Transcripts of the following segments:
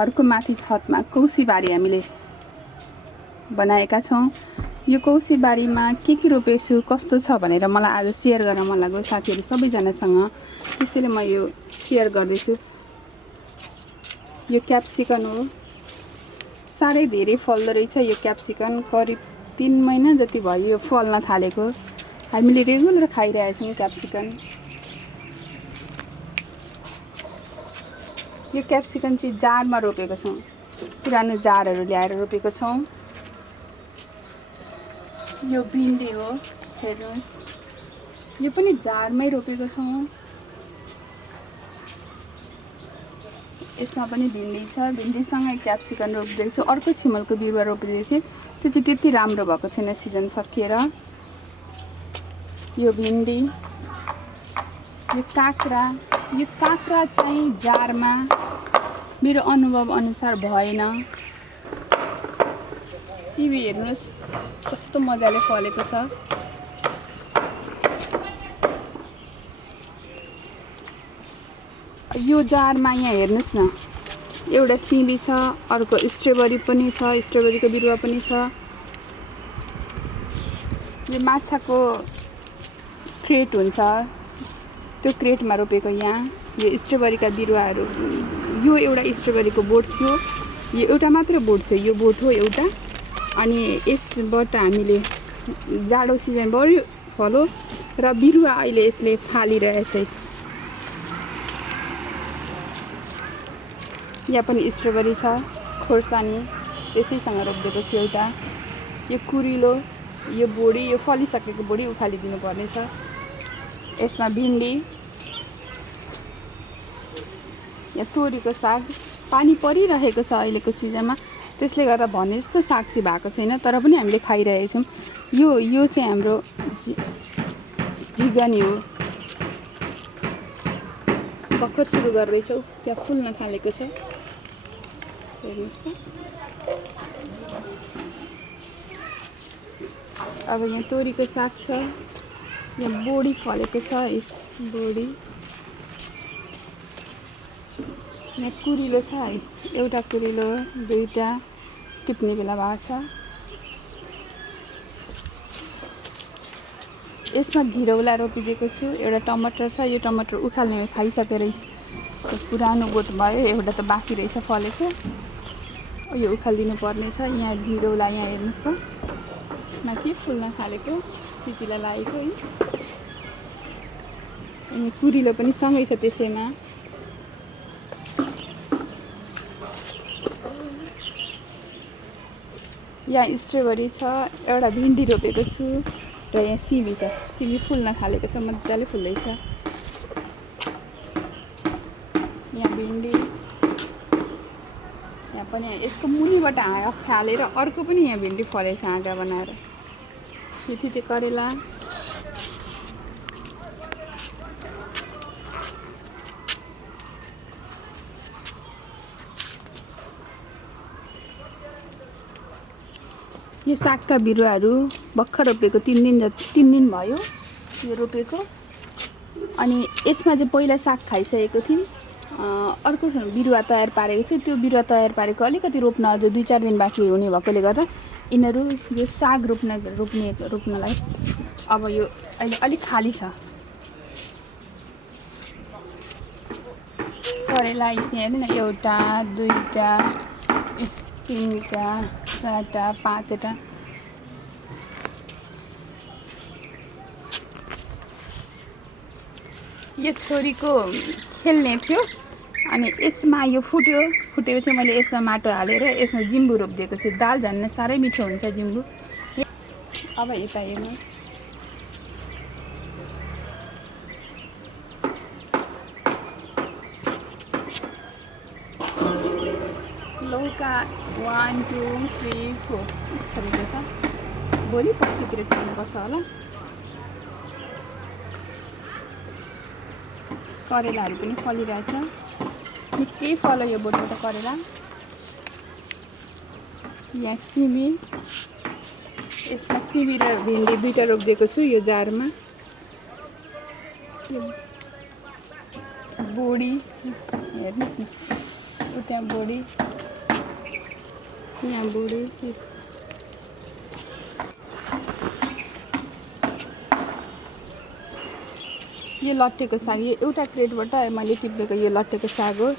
घरको माथि छतमा कौसीबारी हामीले बनाएका छौँ। यो कौसीबारीमा के रोपेको छु कस्तो छ भनेर मलाई आज सेयर गर्न मन लाग्यो साथीहरू सबैजनासँग, त्यसैले म यो सेयर गर्दैछु। यो क्याप्सिकन हो, साह्रै धेरै फल्दो रहेछ यो क्याप्सिकन। करिब 3 महिना जति भयो यो फल्न थालेको। हामीले रेगुलर खाइरहेछौँ क्याप्सिकन। यो क्याप्सिकन चाहिँ जारमा रोपेको छौँ, पुरानो जारहरू ल्याएर रोपेको छौँ। यो भिन्डी हो, हेर्नुहोस्, यो पनि जारमै रोपेको छौँ। यसमा पनि भिन्डी छ, भिन्डीसँगै क्याप्सिकन रोपिदिएको छु। अर्को छिमलको बिरुवा रोपिदिएको थिएँ, त्यो चाहिँ त्यति राम्रो भएको छैन सिजन सकिएर। यो भिन्डी, यो काँक्रा चाहिँ जारमा मेरो अनुभव अनुसार भएन। सिमी हेर्नुहोस् कस्तो मजाले फलेको छ। यो जारमा यहाँ हेर्नुहोस् न, एउटा सिमी छ, अर्को स्ट्रबेरी पनि छ, स्ट्रबेरीको बिरुवा पनि छ। यो माछाको क्रेट हुन्छ, त्यो क्रेटमा रोपेको यहाँ यो स्ट्रबेरीका बिरुवाहरू। यो एउटा स्ट्रबेरीको बोट थियो, यो एउटा मात्र बोट थियो, यो बोट हो एउटा। अनि यसबाट हामीले जाडो सिजन बढ्यो फल्यो र बिरुवा अहिले यसले फालिरहेछ। यहाँ पनि स्ट्रबेरी छ, खोर्सानी त्यसैसँग रोपिदिएको छु एउटा। यो कुरिलो, यो बोडी, यो फलिसकेको बोडी उखालिदिनु पर्नेछ। यसमा भिन्डी, यहाँ तोरीको साग। पानी परिरहेको छ अहिलेको सिजनमा, त्यसले गर्दा भने जस्तो साग चाहिँ भएको छैन, तर पनि हामीले खाइरहेछौँ। यो चाहिँ हाम्रो जिगनी हो, भर्खर सुरु गर्दैछौँ, त्यहाँ फुल्न थालेको छ, हेर्नुहोस् त। अब यहाँ तोरीको साग छ, यहाँ बोडी फलेको छ, यस बोडी। यहाँ कुरिलो छ है, एउटा कुरिलो, दुईटा टिप्ने बेला भएको छ। यसमा घिरौला रोपिदिएको छु, एउटा टमाटर छ, यो टमाटर उखाल्ने खाइसकेर पुरानो बोट भयो, एउटा त बाँकी रहेछ फलेको, यो उखालिदिनु पर्ने छ। यहाँ घिरौला, यहाँ हेर्नुहोस् त माथि फुल्न थालेको, चिचिला लागेको है। अनि कुरिलो पनि सँगै छ त्यसैमा। यहाँ स्ट्रबेरी छ, एउटा भिन्डी रोपेको छु र यहाँ सिमी छ, सिमी फुल्न थालेको छ, मजाले फुल्दैछ। यहाँ भिन्डी, यहाँ पनि यसको मुनिबाट हाँगा फालेर अर्को पनि यहाँ भिन्डी फलेछ हाँगा बनाएर। त्यो करेला, यो सागका बिरुवाहरू भर्खर रोपेको 3 दिन भयो यो रोपेको। अनि यसमा चाहिँ पहिला साग खाइसकेको थियौँ, अर्को बिरुवा तयार पारेको छु। त्यो बिरुवा तयार पारेको अलिकति रोप्न अझ 2-4 दिन बाँकी हुने भएकोले गर्दा यिनीहरू यो साग रोप्नलाई अब यो अहिले अलिक खाली छ। करेला यहाँ हेर्नु न, एउटा, दुईटा, तीनटा, चारटा, पाँचवटा। यो छोरीको खेल्ने थियो, अनि यसमा यो फुटेपछि मैले यसमा माटो हालेर यसमा जिम्बु रोपिदिएको छु। दाल झन् साह्रै मिठो हुन्छ जिम्बु। अब यता हेर्नुहोस्, लौका 1 2 3 4 फलेको छ। भोलि पर्सितिर खानुपर्छ होला। करेलाहरू पनि फलिरहेछ, निकै फल्यो यो बोटबाट करेला। यहाँ सिमी, यसमा सिमी र भिन्डी दुईटा रोपिदिएको छु यो जारमा। बोडी हेर्नुहोस् न, त्यहाँ बोडी, यहाँ बोडी, यो लट्टेको साग, यो एउटा क्रेटबाट मैले टिपेको यो लट्टेको साग हो।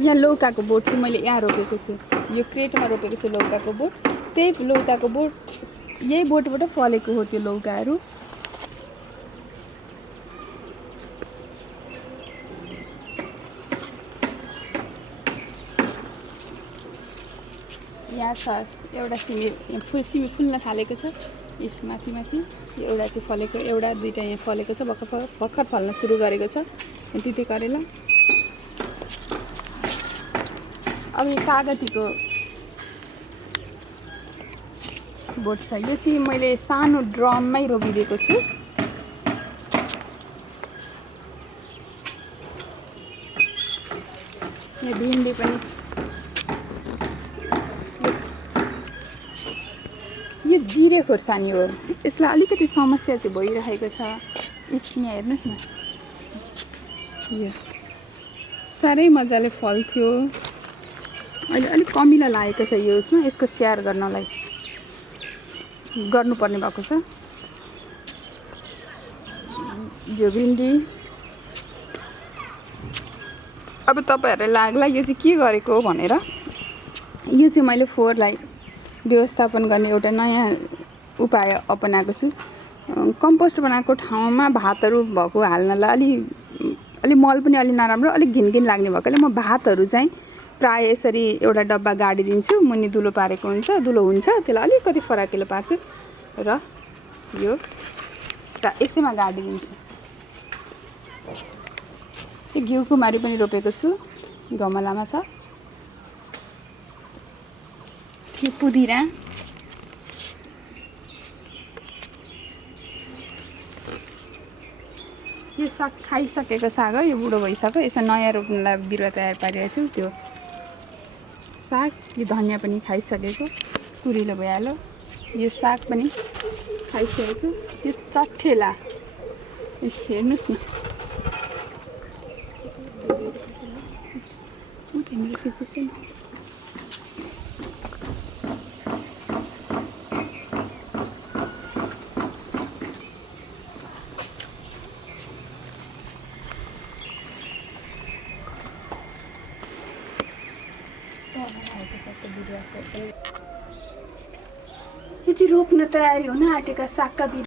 यहाँ लौकाको बोट चाहिँ मैले यहाँ रोपेको छु, यो क्रेटमा रोपेको छु लौकाको बोट। त्यही लौकाको बोट, यही बोटबाट फलेको हो त्यो लौकाहरू। यहाँ छ एउटा सिमी फुल्न थालेको छ, यस माथि माथि एउटा चाहिँ फलेको, एउटा दुईवटा यहाँ फलेको छ, भर्खर फल्न सुरु गरेको छ तिते करेला। अब यो कागतीको बोट छ, यो चाहिँ मैले सानो ड्रममै रोपिदिएको छु। यो भिन्डी पनि, यो जिरे खोर्सानी हो, यसलाई अलिकति समस्या चाहिँ भइरहेको छ। यसमा हेर्नुहोस् न, यो साह्रै मजाले फल्थ्यो, अहिले अलिक कमिला लागेको छ यो उसमा, यसको स्याहार गर्नलाई गर्नुपर्ने भएको छ। यो भिन्डी, अब तपाईँहरूलाई लाग्ला यो चाहिँ के गरेको हो भनेर, यो चाहिँ मैले फोहोरलाई व्यवस्थापन गर्ने एउटा नयाँ उपाय अपनाएको छु। कम्पोस्ट बनाएको ठाउँमा भातहरू भएको हाल्नलाई अलि मल पनि अलि नराम्रो, अलिक घिनघिन लाग्ने भएकोले म भातहरू चाहिँ प्रायः यसरी एउटा डब्बा गाडिदिन्छु। मुनि धुलो पारेको हुन्छ, धुलो हुन्छ, त्यसलाई अलिकति फराकिलो पार्छु र यो यसैमा गाडिदिन्छु। यो घिउकुमारी पनि रोपेको छु, गमलामा छ। यो पुदिना, यो साग खाइसकेको साग हो, यो बुढो भइसक्यो, यसो नयाँ रोप्नलाई बिरुवा तयार पारिरहेको छु। त्यो साग, यो धनियाँ पनि खाइसकेको, कुरिलो भइहाल्यो। यो साग पनि खाइसकेको, यो चट्ठेला, यस हेर्नुहोस् न, यो चाहिँ रोप्न तयारी हुन आँटेका सागका बिरुवा